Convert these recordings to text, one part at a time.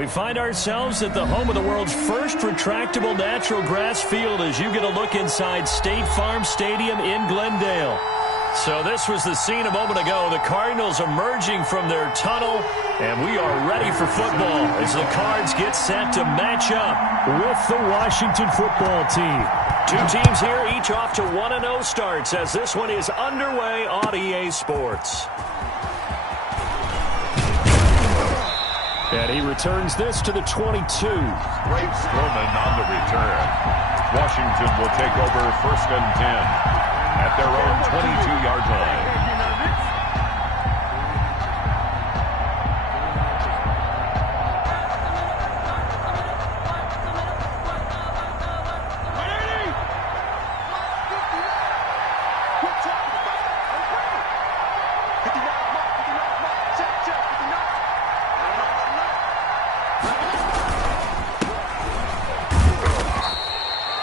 We find ourselves at the home of the world's first retractable natural grass field as you get a look inside State Farm Stadium in Glendale. So this was the scene a moment ago. The Cardinals emerging from their tunnel, and we are ready for football as the Cards get set to match up with the Washington football team. Two teams here, each off to 1-0 starts as this one is underway on EA Sports. And he returns this to the 22. Great Strowman on the return. Washington will take over 1st and 10 at their own 22-yard line.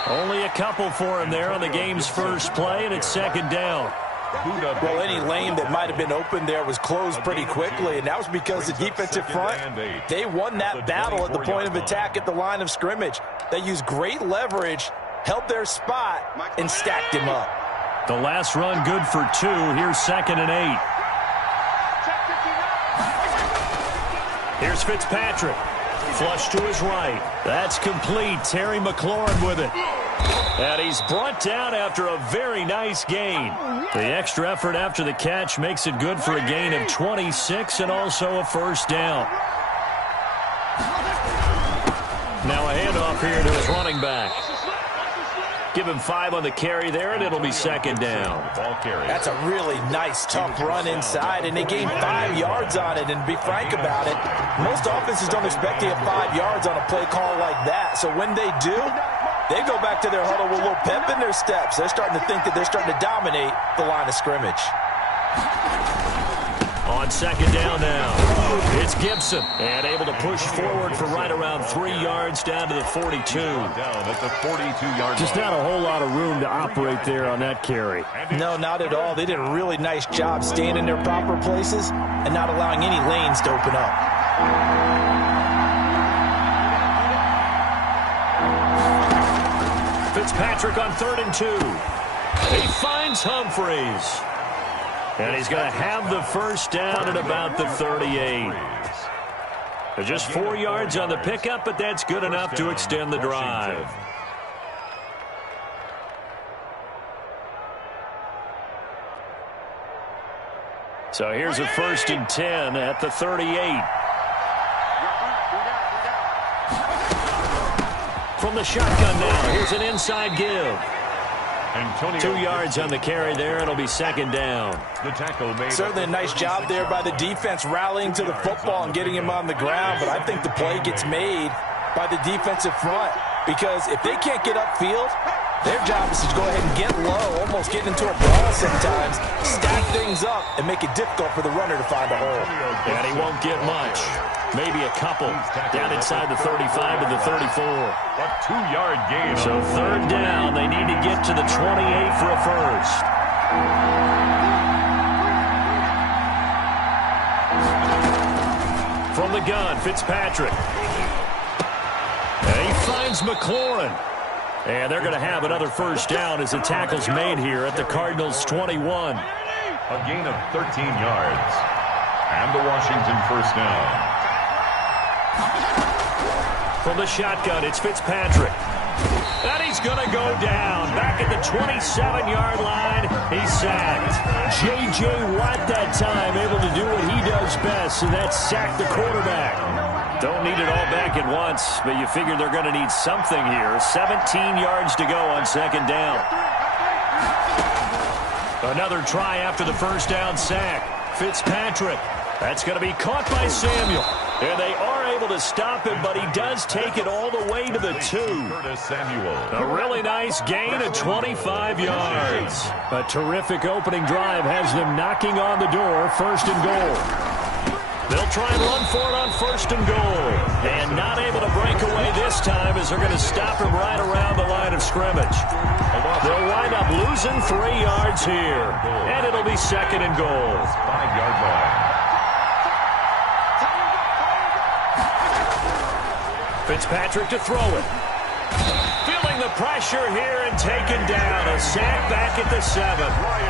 Only a couple for him there on the game's first play, and it's 2nd down. Well, any lane that might have been open there was closed pretty quickly, and that was because the defensive front, they won that battle at the point of attack at the line of scrimmage. They used great leverage, held their spot, and stacked him up. The last run good for 2. Here's 2nd and 8. Here's Fitzpatrick. Flush to his right. That's complete. Terry McLaurin with it. And he's brought down after a very nice gain. The extra effort after the catch makes it good for a gain of 26 and also a 1st down. Now a handoff here to his running back. Give him 5 on the carry there, and it'll be 2nd down. That's a really nice, tough run inside, and they gained 5 yards on it. And to be frank about it, most offenses don't expect to get 5 yards on a play call like that. So when they do, they go back to their huddle with a little pep in their steps. They're starting to think that they're starting to dominate the line of scrimmage. On 2nd down now, it's Gibson, and able to push forward for right around 3 yards down to the 42. Down at the 42-yard Just not a whole lot of room to operate there on that carry. No, not at all. They did a really nice job staying in their proper places and not allowing any lanes to open up. Fitzpatrick on 3rd and 2. He finds Humphreys. And he's going to have the 1st down at about the 38. Just 4 yards on the pickup, but that's good enough to extend the drive. So here's a 1st and 10 at the 38. From the shotgun now, here's an inside give. 2 yards on the carry there. It'll be 2nd down. The tackle made. Certainly a nice job there by the defense rallying to the football and getting him on the ground, but I think the play gets made by the defensive front because if they can't get upfield, their job is to go ahead and get low, almost get into a brawl sometimes, stack things up, and make it difficult for the runner to find a hole. And he won't get much. Maybe a couple. Down inside the 35 to the 34. A 2-yard gain. So 3rd down. They need to get to the 28 for a 1st. From the gun, Fitzpatrick. And he finds McLaurin. And they're going to have another 1st down as the tackle's made here at the Cardinals' 21. A gain of 13 yards. And the Washington 1st down. From the shotgun, it's Fitzpatrick. And he's going to go down. Back at the 27-yard line, he's sacked. J.J. Watt that time able to do what he does best, and that's sack the quarterback. Don't need it all back at once, but you figure they're going to need something here. 17 yards to go on 2nd down. Another try after the 1st down sack. Fitzpatrick. That's going to be caught by Samuel. And they are able to stop him, but he does take it all the way to the 2. A really nice gain of 25 yards. A terrific opening drive has them knocking on the door. 1st and goal. They'll try and run for it on 1st and goal. And not able to break away this time as they're going to stop him right around the line of scrimmage. They'll wind up losing 3 yards here. And it'll be 2nd and goal. 5-yard line. Fitzpatrick to throw it. Feeling the pressure here and taken down. A sack back at the 7.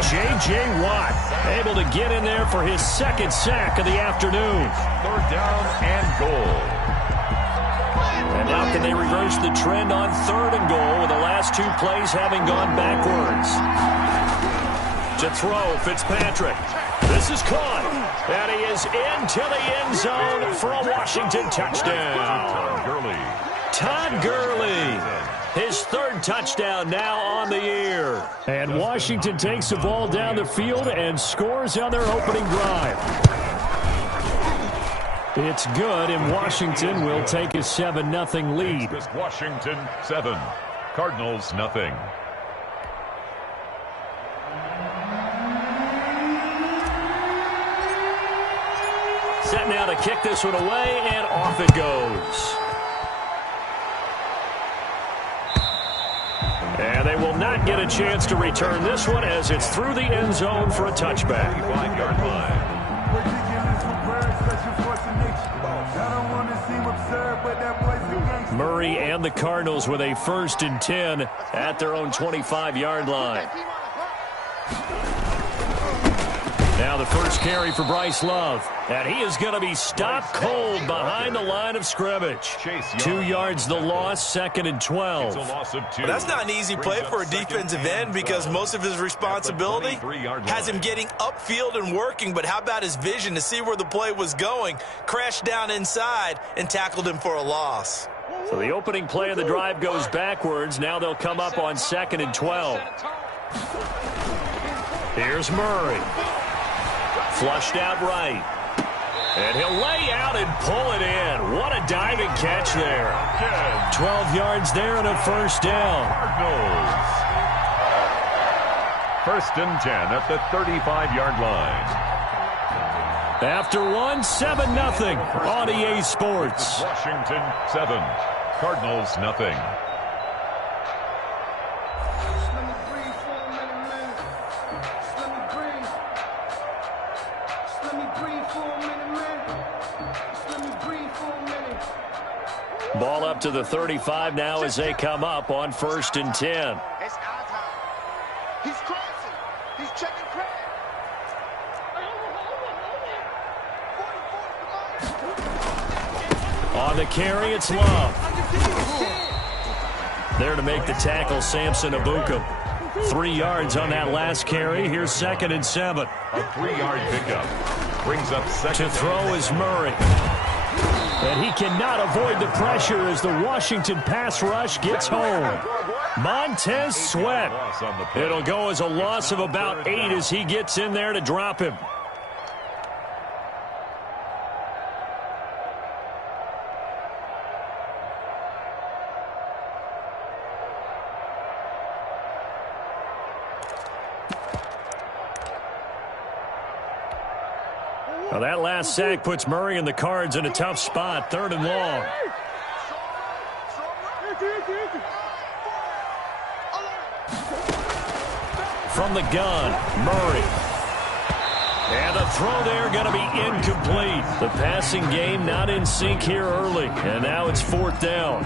J.J. Watt able to get in there for his second sack of the afternoon. 3rd down and goal. And now can they reverse the trend on 3rd and goal with the last 2 plays having gone backwards? To throw, Fitzpatrick. This is caught. And he is into the end zone for a Washington touchdown. Todd Gurley. His 3rd touchdown now on the year. And Washington takes the ball down the field and scores on their opening drive. It's good, and Washington will take a 7-0 lead. Washington 7, Cardinals nothing. Set now to kick this one away, and off it goes. And they will not get a chance to return this one as it's through the end zone for a touchback. 5-yard line. Murray and the Cardinals with a 1st and 10 at their own 25-yard line. Now the first carry for Bryce Love. And he is going to be stopped cold behind the line of scrimmage. 2 yards the loss, 2nd and 12. Well, that's not an easy play for a defensive end because most of his responsibility has him getting upfield and working. But how about his vision to see where the play was going, crashed down inside, and tackled him for a loss. So the opening play of the drive goes backwards. Now they'll come up on 2nd and 12. Here's Murray. Flushed out right. And he'll lay out and pull it in. What a diving catch there. 12 yards there and a 1st down. Cardinals. 1st and 10 at the 35-yard line. After one, 7-0 on EA Sports. Washington 7, Cardinals nothing. Ball up to the 35 now as they come up on 1st and 10. It's our time. He's crossing. He's checking credit. On the carry, it's Love. There to make the tackle, Samson Abukum. 3 yards on that last carry. Here's 2nd and 7. A 3-yard pickup. Brings up 2nd. To throw is Murray. And he cannot avoid the pressure as the Washington pass rush gets home. Montez Sweat. It'll go as a loss of about 8 as he gets in there to drop him. Well, that last sack puts Murray and the Cards in a tough spot, 3rd and long. From the gun, Murray. And the throw there going to be incomplete. The passing game not in sync here early, and now it's 4th down.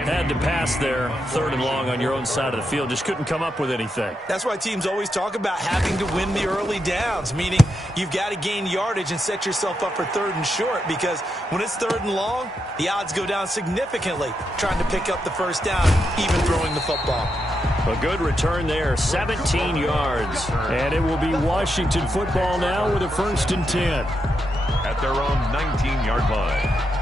Had to pass there, 3rd and long on your own side of the field. Just couldn't come up with anything. That's why teams always talk about having to win the early downs, meaning you've got to gain yardage and set yourself up for 3rd and short, because when it's 3rd and long, the odds go down significantly trying to pick up the 1st down, even throwing the football. A good return there, 17 yards. And it will be Washington football now with a 1st and 10. At their own 19-yard line.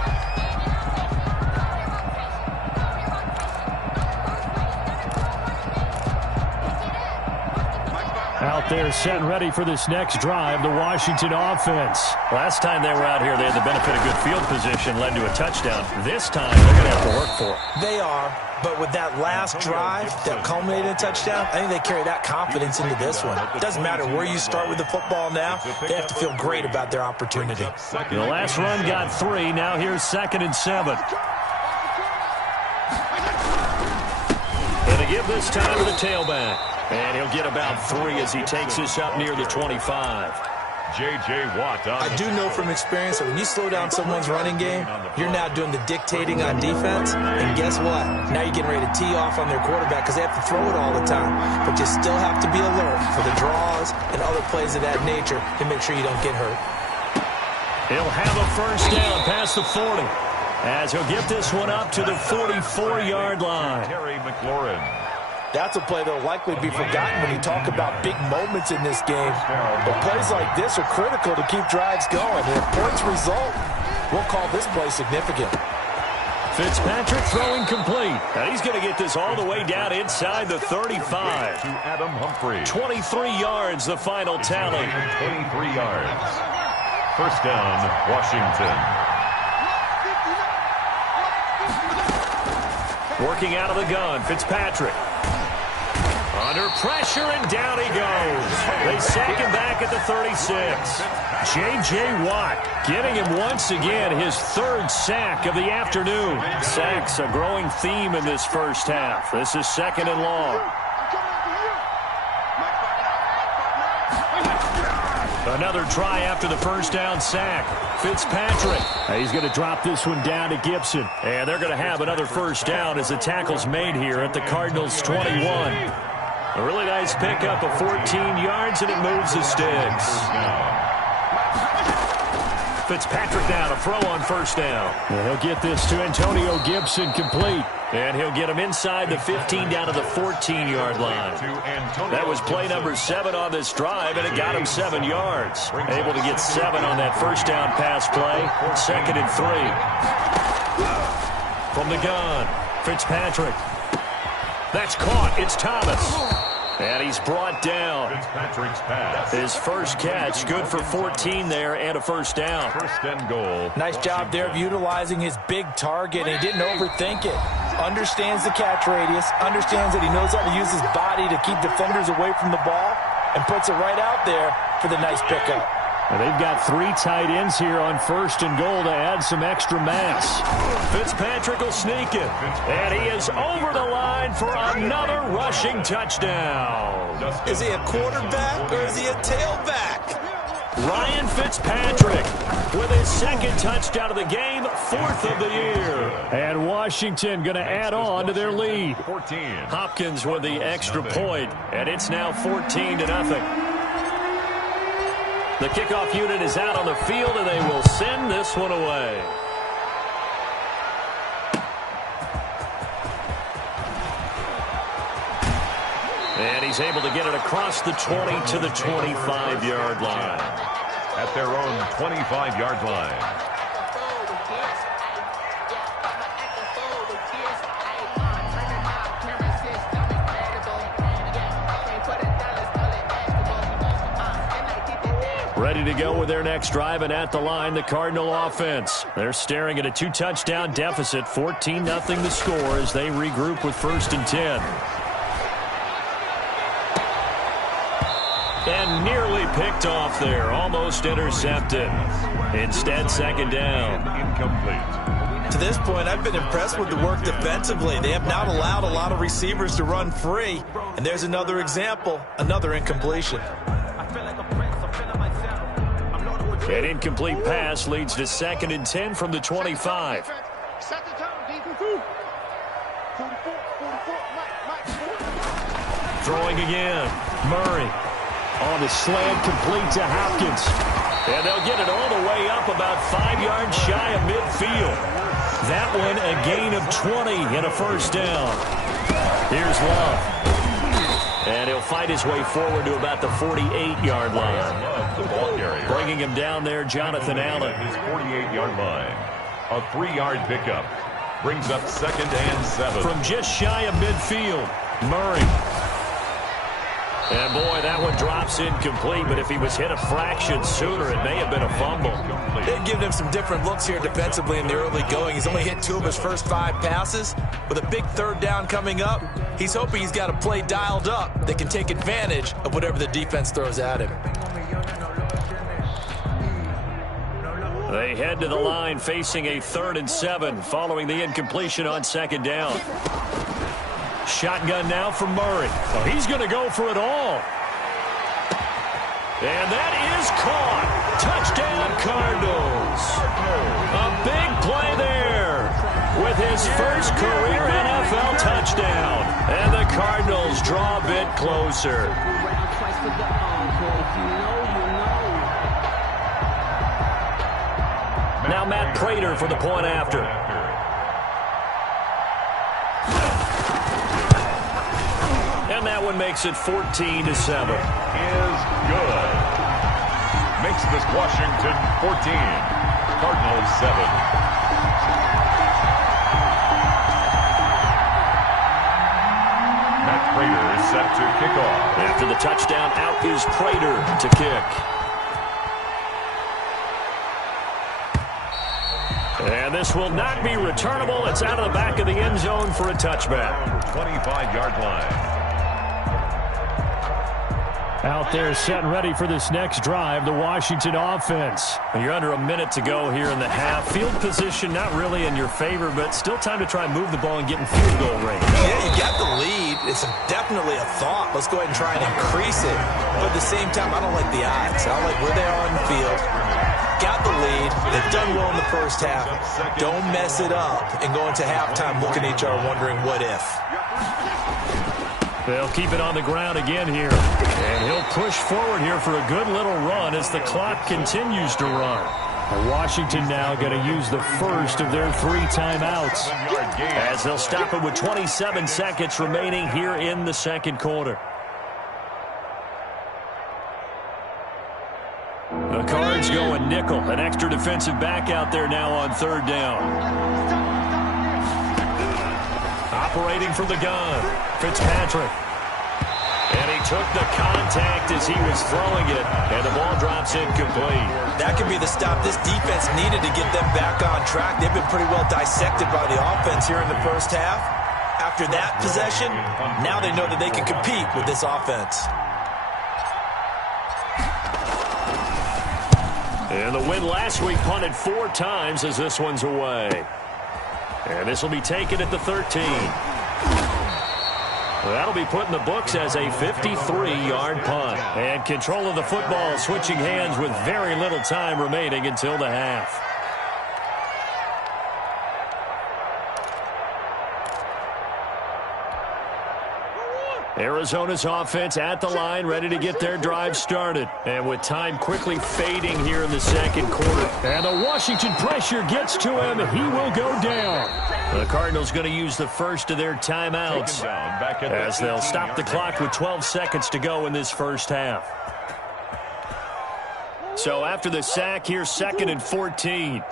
Out there set and ready for this next drive, the Washington offense. Last time they were out here, they had the benefit of good field position, led to a touchdown. This time, they're going to have to work for it. They are, but with that last drive that culminated in a touchdown, I think they carry that confidence into this one. It doesn't matter where you start with the football now. They have to feel great about their opportunity. The last run got 3. Now here's 2nd and 7. And to give this time to the tailback. And he'll get about 3 as he takes this up near the 25. J.J. Watt. I do know from experience that when you slow down someone's running game, you're now doing the dictating on defense. And guess what? Now you're getting ready to tee off on their quarterback because they have to throw it all the time. But you still have to be alert for the draws and other plays of that nature to make sure you don't get hurt. He'll have a first down past the 40 as he'll get this one up to the 44-yard line. Terry McLaurin. That's a play that will likely be forgotten when you talk about big moments in this game. But plays like this are critical to keep drives going. And if points result, we'll call this play significant. Fitzpatrick throwing complete. And he's going to get this all the way down inside the 35. To Adam Humphrey. 23 yards, the final tally. 23 yards. First down, Washington. Working out of the gun, Fitzpatrick. Under pressure, and down he goes. They sack him back at the 36. J.J. Watt getting him once again his third sack of the afternoon. Sacks a growing theme in this first half. This is second and long. Another try after the first down sack. Fitzpatrick. He's going to drop this one down to Gibson. And they're going to have another first down as the tackle's made here at the Cardinals' 21. A really nice pickup of 14 yards, and it moves the sticks. Fitzpatrick now to throw on first down. And he'll get this to Antonio Gibson complete. And he'll get him inside the 15 down to the 14-yard line. That was play number 7 on this drive, and it got him 7 yards. Able to get 7 on that first down pass play. Second and 3. From the gun, Fitzpatrick. That's caught. It's Thomas. And he's brought down. Fitzpatrick's pass. His first catch, good for 14 there and a first down. First and goal. Nice job there of utilizing his big target, and he didn't overthink it. Understands the catch radius, understands that he knows how to use his body to keep defenders away from the ball, and puts it right out there for the nice pickup. Well, they've got 3 tight ends here on first and goal to add some extra mass. Fitzpatrick will sneak it, and he is over the line for another rushing touchdown. Is he a quarterback or is he a tailback? Ryan Fitzpatrick with his second touchdown of the game, 4th of the year. And Washington going to add on to their lead. 14. Hopkins with the extra point, and it's now 14-0. The kickoff unit is out on the field, and they will send this one away. And he's able to get it across the 20 to the 25-yard line. At their own 25-yard line. Ready to go with their next drive, and at the line, the Cardinal offense. They're staring at a 2-touchdown deficit, 14-0 the score as they regroup with first and 10. And nearly picked off there, almost intercepted. Instead, second down. Incomplete. To this point, I've been impressed with the work defensively. They have not allowed a lot of receivers to run free. And there's another example, another incompletion. An incomplete pass leads to second and 10 from the 25. Throwing again. Murray on the slant, complete to Hopkins. And they'll get it all the way up about 5 yards shy of midfield. That one a gain of 20 and a first down. Here's Love. And he'll fight his way forward to about the 48-yard line. Bringing him down there, Jonathan Allen. His 48-yard line. A 3-yard pickup. Brings up second and 7. From just shy of midfield, Murray. And boy, that one drops incomplete, but if he was hit a fraction sooner, it may have been a fumble. They've given him some different looks here defensively in the early going. He's only hit 2 of his first 5 passes. With a big third down coming up, he's hoping he's got a play dialed up that can take advantage of whatever the defense throws at him. They head to the line facing a 3rd and 7 following the incompletion on second down. Shotgun now from Murray. Oh, he's going to go for it all. And that is caught. Touchdown, Cardinals. A big play there with his first career NFL touchdown. And the Cardinals draw a bit closer. Now Matt Prater for the point after. And that one makes it 14-7. Is good. Makes this Washington 14. Cardinals 7. Matt Prater is set to kick off. After the touchdown, out is Prater to kick. And this will not be returnable. It's out of the back of the end zone for a touchback. 25-yard line. Out there set and ready for this next drive, the Washington offense. You're under a minute to go here in the half. Field position not really in your favor, but still time to try and move the ball and get in field goal range. Yeah, you got the lead. It's definitely a thought. Let's go ahead and try and increase it. But at the same time, I don't like the odds. I don't like where they are on the field. Got the lead. They've done well in the first half. Don't mess it up and go into halftime looking at each other wondering what if. They'll keep it on the ground again here. And he'll push forward here for a good little run as the clock continues to run. And Washington now going to use the first of their 3 timeouts, as they'll stop it with 27 seconds remaining here in the second quarter. The Cards going nickel. An extra defensive back out there now on third down. Operating from the gun, Fitzpatrick. And he took the contact as he was throwing it, and the ball drops incomplete. That could be the stop this defense needed to get them back on track. They've been pretty well dissected by the offense here in the first half. After that possession, now they know that they can compete with this offense. And the win last week punted 4 times as this one's away. And this will be taken at the 13. That'll be put in the books as a 53-yard punt. And control of the football switching hands with very little time remaining until the half. Arizona's offense at the line, ready to get their drive started. And with time quickly fading here in the second quarter. And the Washington pressure gets to him. He will go down. The Cardinals going to use the first of their timeouts as they'll stop the clock with 12 seconds to go in this first half. So after the sack, here's 2nd and 14.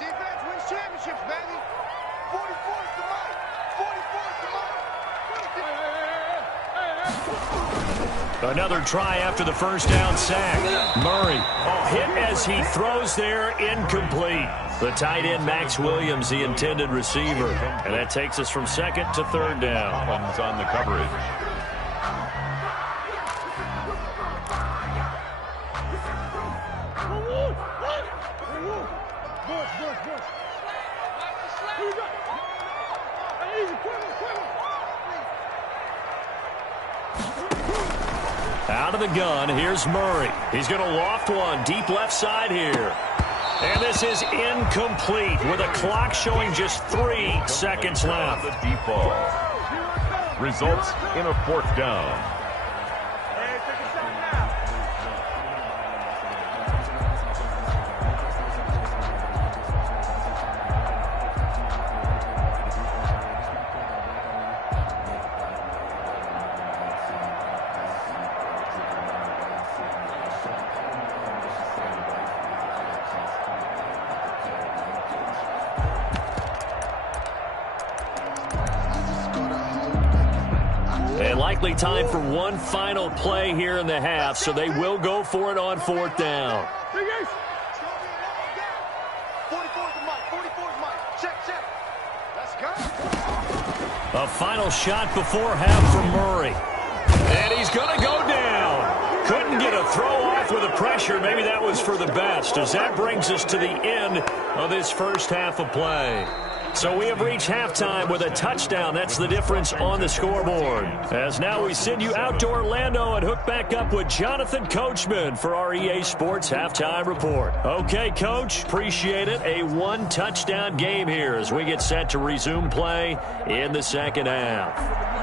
Another try after the first down sack. Murray, hit as he throws there, incomplete. The tight end, Max Williams, the intended receiver. And that takes us from 2nd to 3rd down. Collins on the coverage. Out of the gun, here's Murray. He's going to loft one deep left side here. And this is incomplete with a clock showing just 3 seconds left. The deep ball results in a 4th down. Likely time for one final play here in the half, so they will go for it on 4th down. 44's Mike. Check. Let's go. A final shot before half from Murray. And he's going to go down. Couldn't get a throw off with the pressure. Maybe that was for the best, as that brings us to the end of this first half of play. So we have reached halftime with a touchdown. That's the difference on the scoreboard. As now we send you out to Orlando and hook back up with Jonathan Coachman for our EA Sports Halftime Report. Okay, Coach, appreciate it. A one-touchdown game here as we get set to resume play in the second half.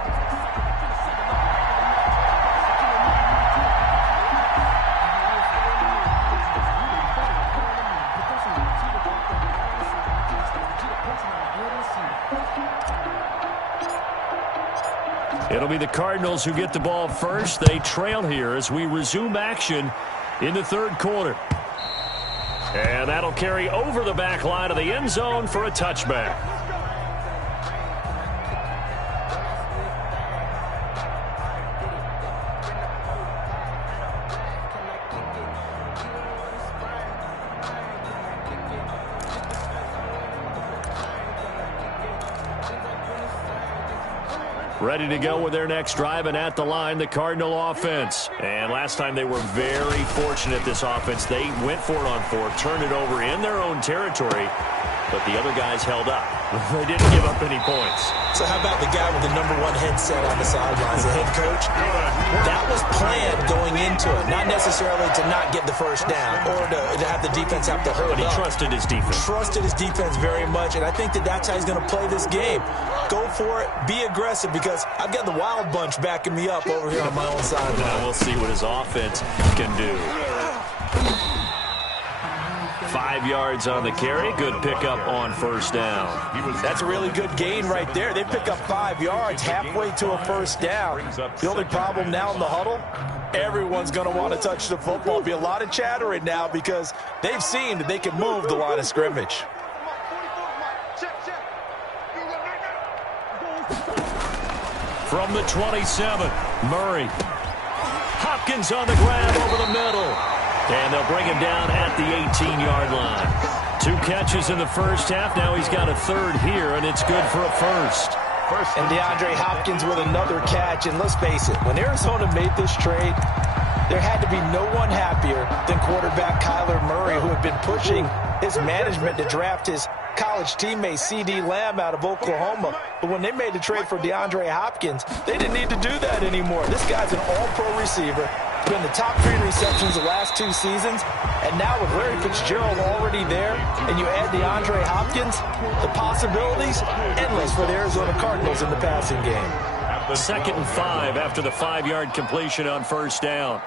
It'll be the Cardinals who get the ball first. They trail here as we resume action in the third quarter. And that'll carry over the back line of the end zone for a touchback. Ready to go with their next drive, and at the line, the Cardinal offense. And last time they were very fortunate, this offense. They went for it on fourth, turned it over in their own territory, but the other guys held up. They didn't give up any points. So how about the guy with the #1 headset on the sidelines, the head coach? That was planned going into it, not necessarily to not get the first down or to have the defense have to hold up. But he trusted his defense. Trusted his defense very much, and I think that's how he's going to play this game. Go for it, be aggressive, because I've got the wild bunch backing me up over here on my own sideline. Now we'll see what his offense can do. 5 yards on the carry. Good pickup on first down. That's a really good gain right there. They pick up 5 yards halfway to a first down. The only problem now in the huddle, everyone's going to want to touch the football. There'll be a lot of chattering now because they've seen that they can move the line of scrimmage. From the 27, Murray. Hopkins on the grab over the middle. And they'll bring him down at the 18-yard line. 2 catches in the first half. Now he's got a third here, and it's good for a first. And DeAndre Hopkins with another catch. And let's face it, when Arizona made this trade, there had to be no one happier than quarterback Kyler Murray, who had been pushing his management to draft his college teammate C.D. Lamb out of Oklahoma. But when they made the trade for DeAndre Hopkins, they didn't need to do that anymore. This guy's an all-pro receiver. Been the top 3 receptions the last 2 seasons. And now with Larry Fitzgerald already there, and you add DeAndre Hopkins, the possibilities endless for the Arizona Cardinals in the passing game. 2nd and 5 after the 5-yard completion on first down.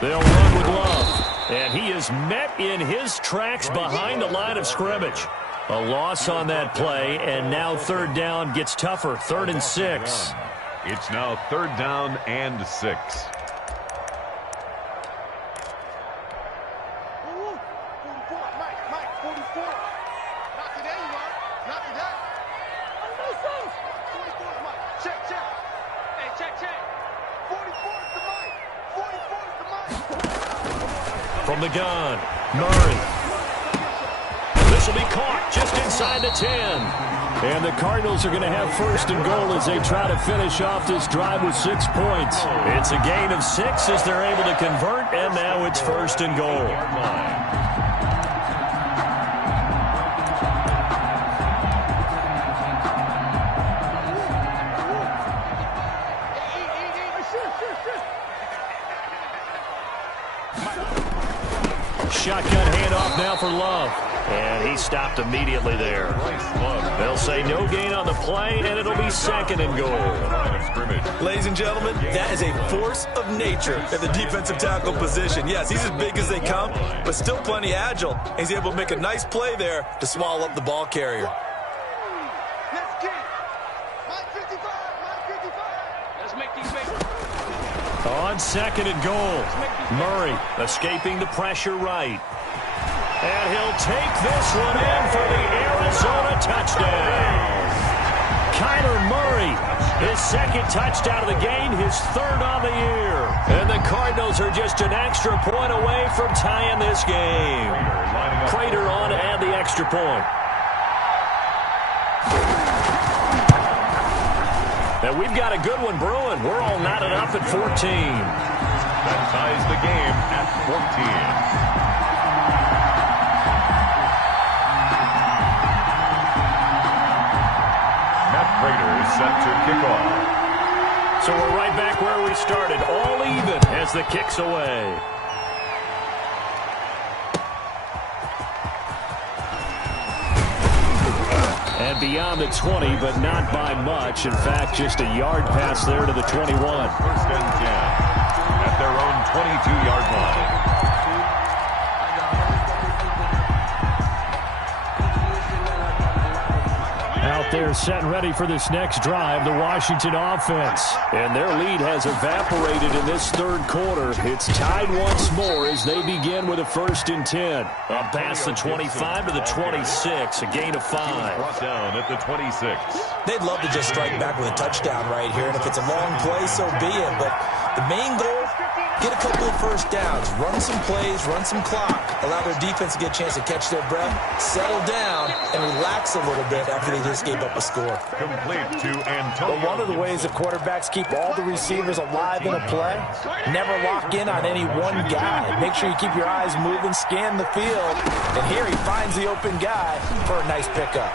They'll run with Love. And he is met in his tracks behind the line of scrimmage. A loss on that play, and now third down gets tougher. 3rd and 6. It's now 3rd down and 6. From the gun, Murray. This will be caught just inside the 10. And the Cardinals are going to have 1st and goal as they try to finish off this drive with 6 points. It's a gain of 6 as they're able to convert, and now it's 1st and goal. Shotgun handoff now for Love. And he stopped immediately there. They'll say no gain on the play, and it'll be 2nd and goal. Ladies and gentlemen, that is a force of nature at the defensive tackle position. Yes, he's as big as they come, but still plenty agile. And he's able to make a nice play there to swallow up the ball carrier. On 2nd and goal, Murray escaping the pressure right. And he'll take this one in for the Arizona touchdown. Kyler Murray, his 2nd touchdown of the game, his 3rd on the year. And the Cardinals are just an extra point away from tying this game. Prater on to add the extra point. And we've got a good one brewing. We're all knotted up at 14. That ties the game at 14. is set to kick off. So we're right back where we started, all even as the kick's away. And beyond the 20, but not by much. In fact, just a yard pass there to the 21. First and 10 at their own 22-yard line. Out there set and ready for this next drive, the Washington offense. And their lead has evaporated in this third quarter. It's tied once more as they begin with a 1st and 10. Up past the 25 to the 26, a gain of 5. Brought down at the 26. They'd love to just strike back with a touchdown right here, and if it's a long play, so be it. But the main goal, get a couple of first downs, run some plays, run some clock, allow their defense to get a chance to catch their breath, settle down, and relax a little bit after they just gave up a score. Complete to Antonio. But one of the ways that quarterbacks keep all the receivers alive in a play, never lock in on any one guy. Make sure you keep your eyes moving, scan the field, and here he finds the open guy for a nice pickup.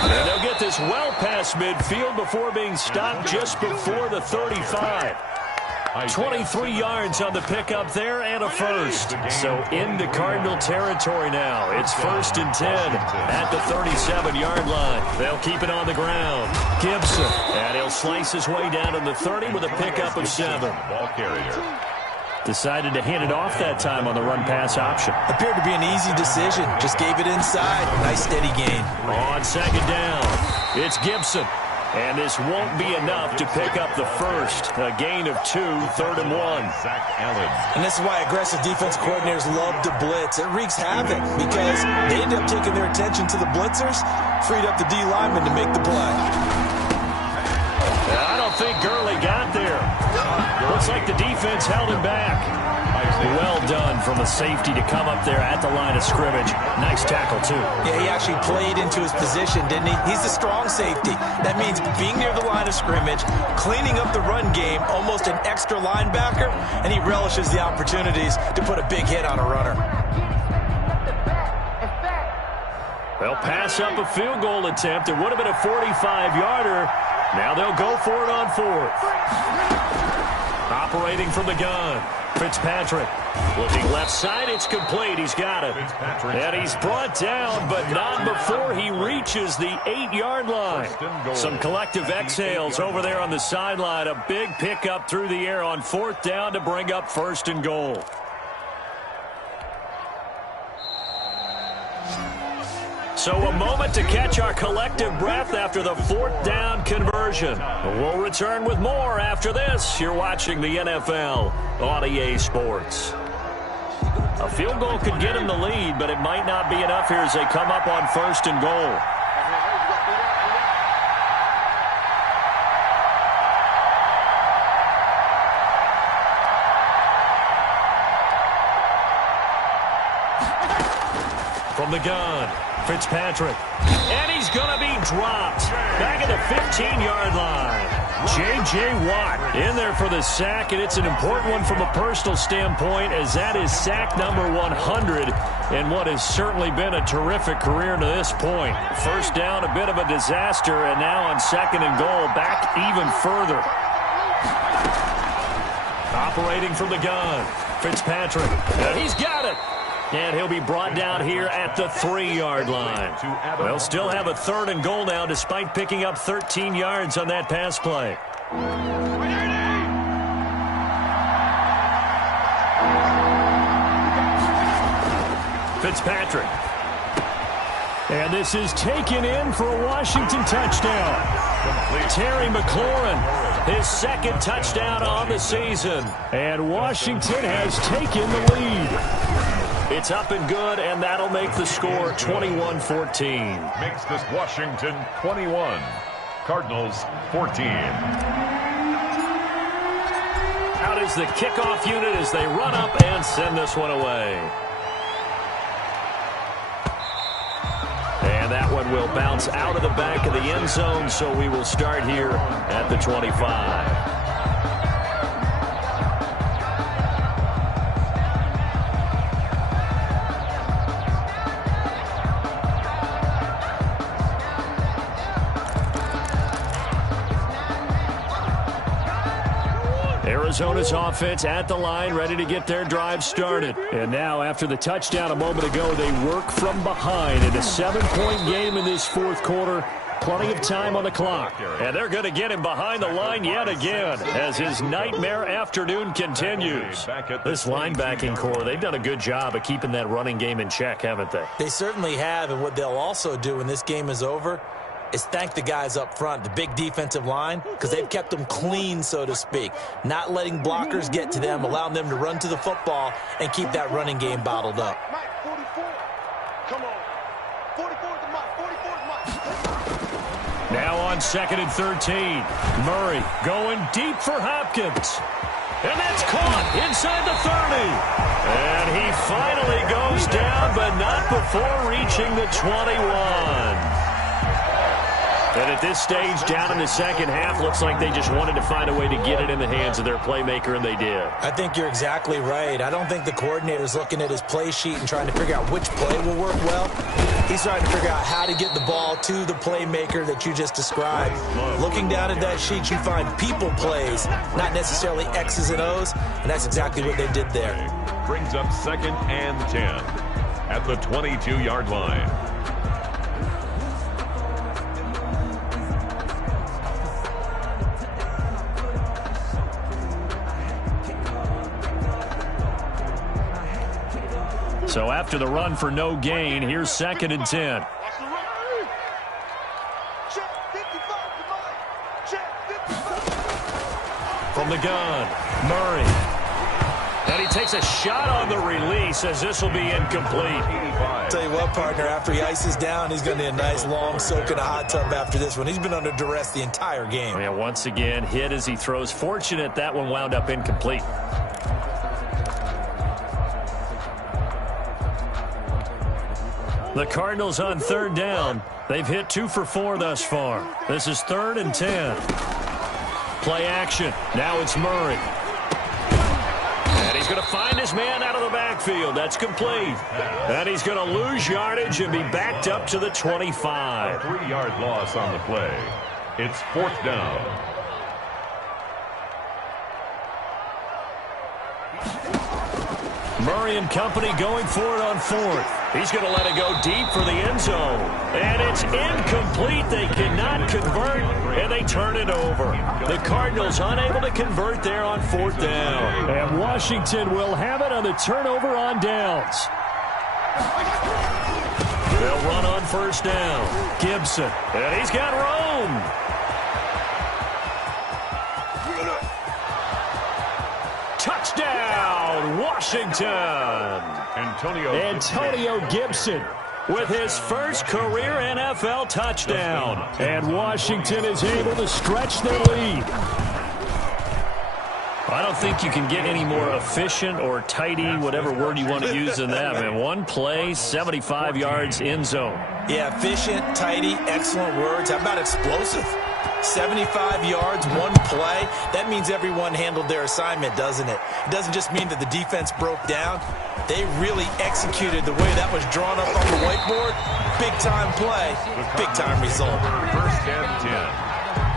And they'll get this well past midfield before being stopped just before the 35. 23 yards on the pickup there and a first. So into Cardinal territory now. It's 1st and 10 at the 37-yard line. They'll keep it on the ground. Gibson. And he'll slice his way down to the 30 with a pickup of 7. Ball carrier. Decided to hand it off that time on the run-pass option. Appeared to be an easy decision. Just gave it inside. Nice steady gain. On 2nd down, it's Gibson. And this won't be enough to pick up the first. A gain of 2, 3rd and 1. Zach Allen. And this is why aggressive defense coordinators love to blitz. It wreaks havoc because they end up taking their attention to the blitzers, freed up the D lineman to make the play. I don't think Gurley got there. Looks like the defense held him back. Well done from a safety to come up there at the line of scrimmage. Nice tackle, too. Yeah, he actually played into his position, didn't he? He's the strong safety. That means being near the line of scrimmage, cleaning up the run game, almost an extra linebacker, and he relishes the opportunities to put a big hit on a runner. They'll pass up a field goal attempt. It would have been a 45-yarder. Now they'll go for it on 4th. Operating from the gun, Fitzpatrick. Looking left side, it's complete. He's got it. And he's brought down, but not before he reaches the 8-yard line. Some collective exhales over there on the sideline. A big pickup through the air on 4th down to bring up 1st and goal. So a moment to catch our collective breath after the 4th down conversion. We'll return with more after this. You're watching the NFL on EA Sports. A field goal could get him the lead, but it might not be enough here as they come up on 1st and goal. From the gun, Fitzpatrick. And he's going to be dropped. Back at the 15-yard line. J.J. Watt in there for the sack, and it's an important one from a personal standpoint as that is sack number 100 in what has certainly been a terrific career to this point. 1st down, a bit of a disaster, and now on 2nd and goal, back even further. Operating from the gun, Fitzpatrick. And he's got it. And he'll be brought down here at the 3-yard line. They'll still have a 3rd and goal now despite picking up 13 yards on that pass play. Fitzpatrick. And this is taken in for a Washington touchdown. Terry McLaurin, his 2nd touchdown on the season. And Washington has taken the lead. It's up and good, and that'll make the score 21-14. Makes this Washington 21, Cardinals 14. Out is the kickoff unit as they run up and send this one away. And that one will bounce out of the back of the end zone, so we will start here at the 25. Arizona's offense at the line, ready to get their drive started. And now, after the touchdown a moment ago, they work from behind in a 7-point game in this fourth quarter. Plenty of time on the clock. And they're going to get him behind the line yet again as his nightmare afternoon continues. This linebacking core, they've done a good job of keeping that running game in check, haven't they? They certainly have, and what they'll also do when this game is over is thank the guys up front, the big defensive line, because they've kept them clean, so to speak. Not letting blockers get to them, allowing them to run to the football and keep that running game bottled up. Mike, 44. Come on. 44 to Mike. 44 to Mike. Now on 2nd and 13. Murray going deep for Hopkins. And that's caught inside the 30. And he finally goes down, but not before reaching the 21. And at this stage, down in the second half, looks like they just wanted to find a way to get it in the hands of their playmaker, and they did. I think you're exactly right. I don't think the coordinator's looking at his play sheet and trying to figure out which play will work well. He's trying to figure out how to get the ball to the playmaker that you just described. Looking down at that sheet, you find people plays, not necessarily X's and O's, and that's exactly what they did there. Brings up 2nd and 10 at the 22-yard line. So after the run for no gain, here's 2nd and 10. From the gun, Murray. And he takes a shot on the release as this will be incomplete. Tell you what, partner, after he ices down, he's going to need a nice long soak in a hot tub after this one. He's been under duress the entire game. Yeah, once again, hit as he throws. Fortunate that one wound up incomplete. The Cardinals on 3rd down. They've hit 2 for 4 thus far. This is 3rd and 10. Play action. Now it's Murray. And he's going to find his man out of the backfield. That's complete. And he's going to lose yardage and be backed up to the 25. 3-yard loss on the play. It's 4th down. Murray and company going for it on 4th. He's going to let it go deep for the end zone. And it's incomplete. They cannot convert, and they turn it over. The Cardinals unable to convert there on 4th down. And Washington will have it on the turnover on downs. They'll run on 1st down. Gibson, and he's got room. Touchdown, Washington. Antonio Gibson with his first career NFL touchdown. And Washington is able to stretch their lead. I don't think you can get any more efficient or tidy, whatever word you want to use in that. Man, one play, 75 yards in zone. Yeah, efficient, tidy, excellent words. How about explosive? 75 yards, one play. That means everyone handled their assignment, doesn't it? It doesn't just mean that the defense broke down. They really executed the way that was drawn up on the whiteboard. Big-time play, big-time result. 1st and 10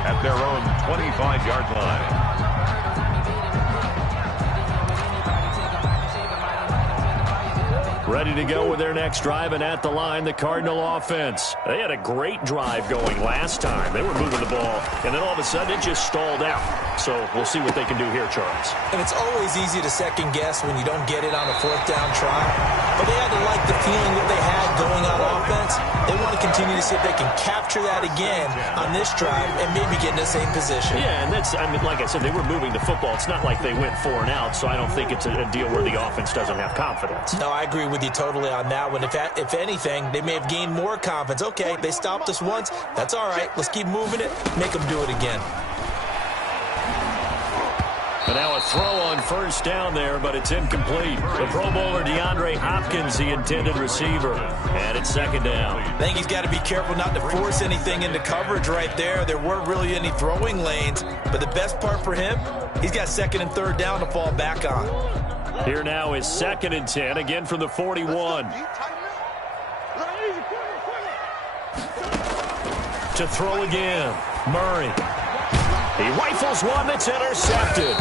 at their own 25-yard line. Ready to go with their next drive, and at the line, the Cardinal offense. They had a great drive going last time. They were moving the ball, and then all of a sudden it just stalled out. So we'll see what they can do here, Charles. And it's always easy to second guess when you don't get it on a 4th down try. But they had to like the feeling that they had going on offense. They want to continue to see if they can capture that again on this drive and maybe get in the same position. Yeah, and that's, I mean, like I said, they were moving the football. It's not like they went 4 and out, so I don't think it's a deal where the offense doesn't have confidence. No, I agree with you totally on that one. If anything, they may have gained more confidence. Okay, they stopped us once. That's all right. Let's keep moving it. Make them do it again. And now a throw on 1st down there, but it's incomplete. The Pro Bowler DeAndre Hopkins, the intended receiver. And it's 2nd down. I think he's got to be careful not to force anything into coverage right there. There weren't really any throwing lanes. But the best part for him, he's got 2nd and 3rd down to fall back on. Here now is 2nd and 10, again from the 41. To throw again, Murray. He rifles one that's intercepted.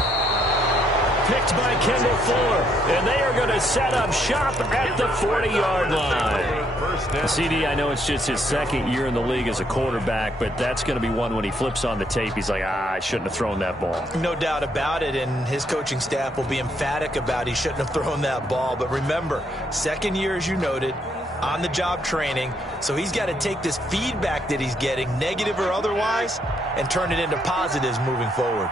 picked by Kendall Fuller, and they are going to set up shop at the 40-yard line. CD, I know it's just his second year in the league as a quarterback, but that's going to be one when he flips on the tape. He's like, I shouldn't have thrown that ball. No doubt about it, and his coaching staff will be emphatic about he shouldn't have thrown that ball. But remember, second year, as you noted, on-the-job training, so he's got to take this feedback that he's getting, negative or otherwise, and turn it into positives moving forward.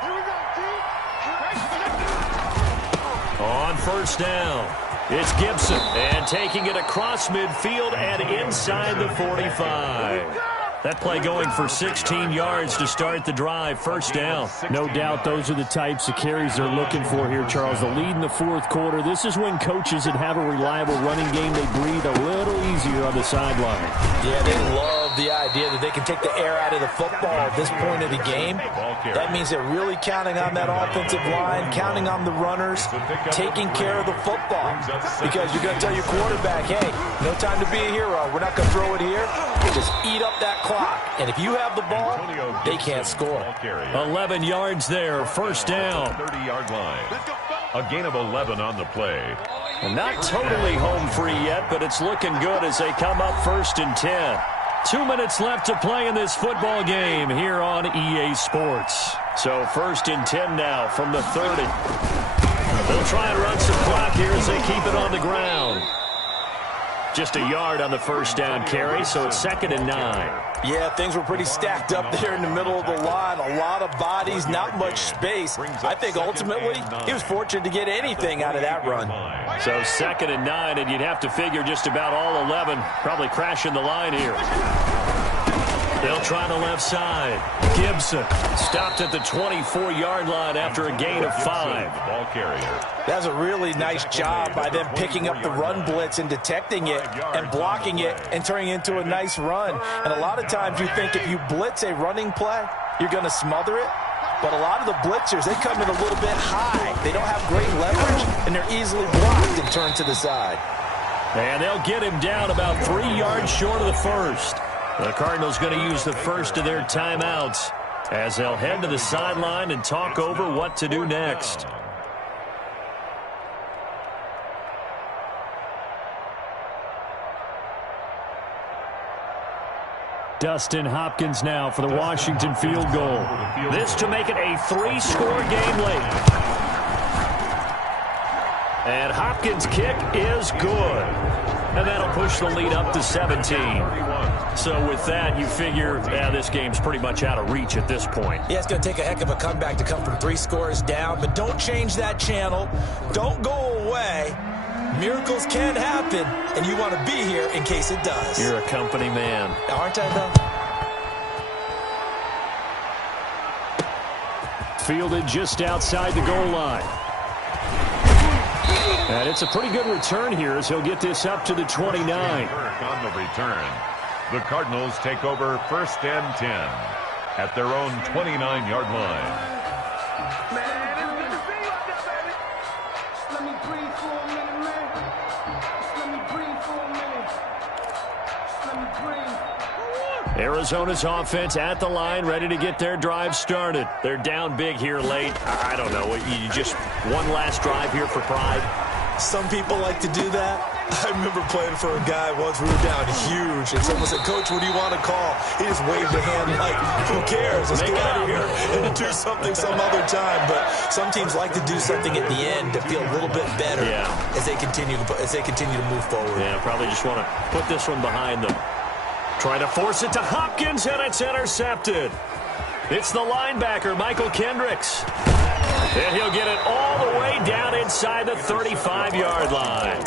On first down, it's Gibson, and taking it across midfield and inside the 45. That play going for 16 yards to start the drive. First down. No doubt those are the types of carries they're looking for here, Charles. The lead in the fourth quarter. This is when coaches that have a reliable running game, they breathe a little easier on the sideline. Yeah, they love the idea that they can take the air out of the football at this point of the game. That means they're really counting on that offensive line, counting on the runners, taking care of the football. Because you're going to tell your quarterback, hey, no time to be a hero. We're not going to throw it here. Just eat up that clock. And if you have the ball, they can't score. 11 yards there, first down. 30-yard line. A gain of 11 on the play. And not totally home free yet, but it's looking good as they come up first and 10. 2 minutes left to play in this football game here on EA Sports. So first and 10 now from the 30. They'll try and run some clock here as they keep it on the ground. Just a yard on the first down carry, so it's 2nd and 9. Yeah, things were pretty stacked up there in the middle of the line. A lot of bodies, not much space. I think ultimately he was fortunate to get anything out of that run. So 2nd and 9, and you'd have to figure just about all 11 probably crashing the line here. They'll try the left side. Gibson stopped at the 24-yard line after a gain of 5. Ball carrier. That's a really nice job by them picking up the run blitz and detecting it and blocking it and turning it into a nice run. And a lot of times you think if you blitz a running play, you're going to smother it. But a lot of the blitzers, they come in a little bit high. They don't have great leverage, and they're easily blocked and turned to the side. And they'll get him down about 3 yards short of the first. The Cardinals going to use the first of their timeouts as they'll head to the sideline and talk over what to do next. Dustin Hopkins now for the Washington field goal. This to make it a 3-score game late. And Hopkins' kick is good. And that'll push the lead up to 17. So with that, you figure, this game's pretty much out of reach at this point. Yeah, it's going to take a heck of a comeback to come from 3 scores down, but don't change that channel. Don't go away. Miracles can happen, and you want to be here in case it does. You're a company man. Aren't I, though? Fielded just outside the goal line. And it's a pretty good return here as he'll get this up to the 29. On the return, the Cardinals take over 1st and 10 at their own 29-yard line. Let me breathe for a minute, man. Let me breathe for a minute. Let me breathe. Arizona's offense at the line, ready to get their drive started. They're down big here late. I don't know. You just one last drive here for pride. Some people like to do that. I remember playing for a guy once. We were down huge, and someone said, "Coach, what do you want to call?" He just waved a hand like, "Who cares? Let's get out of here and do something some other time." But some teams like to do something at the end to feel a little bit better as they continue to move forward. Yeah, probably just want to put this one behind them. Trying to force it to Hopkins, and it's intercepted. It's the linebacker, Michael Kendricks. And he'll get it all the way down inside the 35-yard line.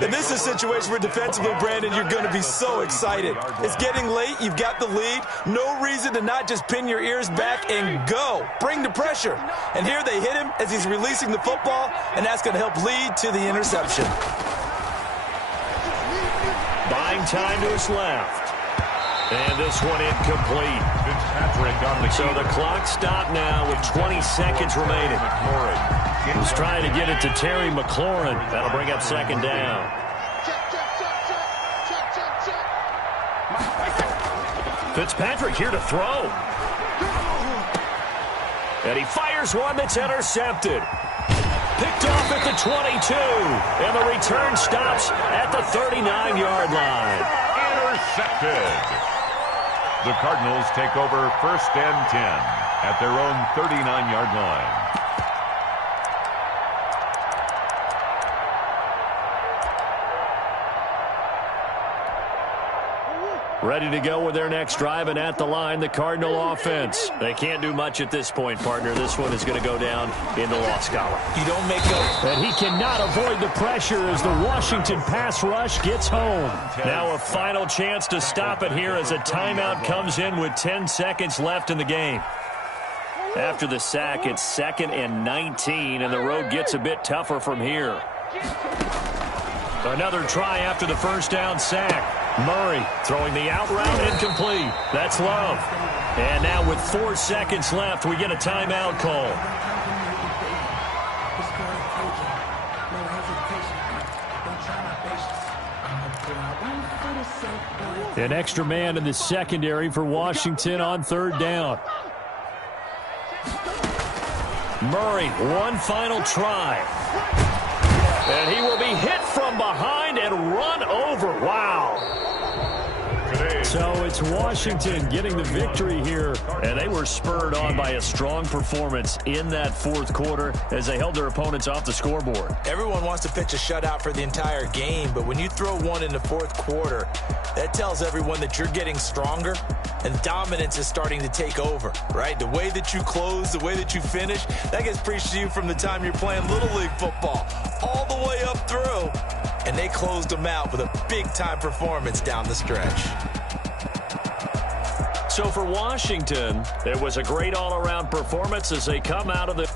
And this is a situation where defensively, Brandon, you're going to be so excited. It's getting late. You've got the lead. No reason to not just pin your ears back and go. Bring the pressure. And here they hit him as he's releasing the football, and that's going to help lead to the interception. Buying time to his left. And this one incomplete. So the clock stopped now with 20 seconds remaining. He's trying to get it to Terry McLaurin. That'll bring up 2nd down. Fitzpatrick here to throw. And he fires one that's intercepted. Picked off at the 22. And the return stops at the 39-yard line. Intercepted. The Cardinals take over 1st and 10 at their own 39-yard line. Ready to go with their next drive, and at the line, the Cardinal offense. They can't do much at this point, partner. This one is going to go down in the loss column. You don't make up. And he cannot avoid the pressure as the Washington pass rush gets home. Now a final chance to stop it here as a timeout comes in with 10 seconds left in the game. After the sack, it's 2nd and 19, and the road gets a bit tougher from here. Another try after the first down sack. Murray throwing the out route incomplete. That's Love. And now with 4 seconds left, we get a timeout call. An extra man in the secondary for Washington on 3rd down. Murray, one final try. And he will be hit from behind and run over. Wow. So it's Washington getting the victory here. And they were spurred on by a strong performance in that 4th quarter as they held their opponents off the scoreboard. Everyone wants to pitch a shutout for the entire game, but when you throw one in the 4th quarter, that tells everyone that you're getting stronger and dominance is starting to take over, right? The way that you close, the way that you finish, that gets preached to you from the time you're playing Little League football all the way up through. And they closed them out with a big-time performance down the stretch. So for Washington, it was a great all-around performance as they come out of the